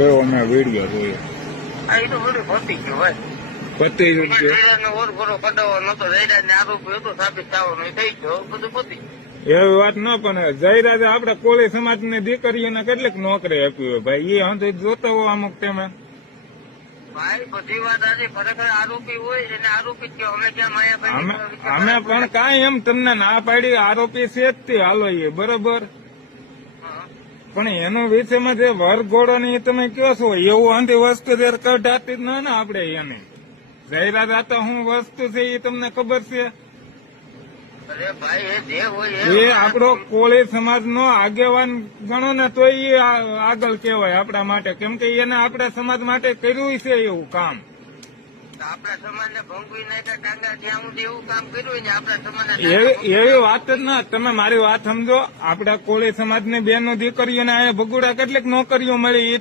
એવો મેં વિડીયો જોયો. આ એ તો બધું પતી ગયું ભાઈ. 25 રૂપિયા. જયરાજનો ઓરઘોડો કઢાવવાનો હતો, જયરાજને આરોપી હતો સાબિત થવાનો, એ થઈ ગયો, બધું પતી ગયું. એવી વાત ન પણ જયરાજે આપડે કોળી સમાજ ની દીકરીઓને કેટલીક નોકરી આપી હોય ભાઈ, એ હંધુ જોતો હોય અમુક તમે. ભાઈ બધી વાત આજે ખરેખર આરોપી હોય એને આરોપી જ કહો. અમે ક્યાં માયાભાઈ અમે પણ કાંઈ એમ તમને ના પાડી, આરોપી છે જ તે હાલો એ બરોબર, પણ એનો વિષયમાં જે વરઘોડો ની તમે કયો છો એવું અંધી વસ્તુ જયારે કઢાતી જ ન ને આપડે એને. જયરાજ આ તો શું વસ્તુ છે એ તમને ખબર છે? અરે ભાઈ એ જે હોય એ આપણો કોળી સમાજ નો આગેવાન ગણો ને તો એ આગળ કહેવાય આપણા માટે, કેમ કે એને આપણા સમાજ માટે કર્યું છે એવું કામ. આપણા સમાજ ને ભંગવી નાખ્યા ટાંગા ત્યાં સુધી એવું કામ કર્યું ને આપણા સમાજ એવી વાત જ ના. તમે મારી વાત સમજો, આપડા કોળી સમાજ ની બેનો દીકરીઓને અહીંયા ભગુડા કેટલીક નોકરીઓ મળી.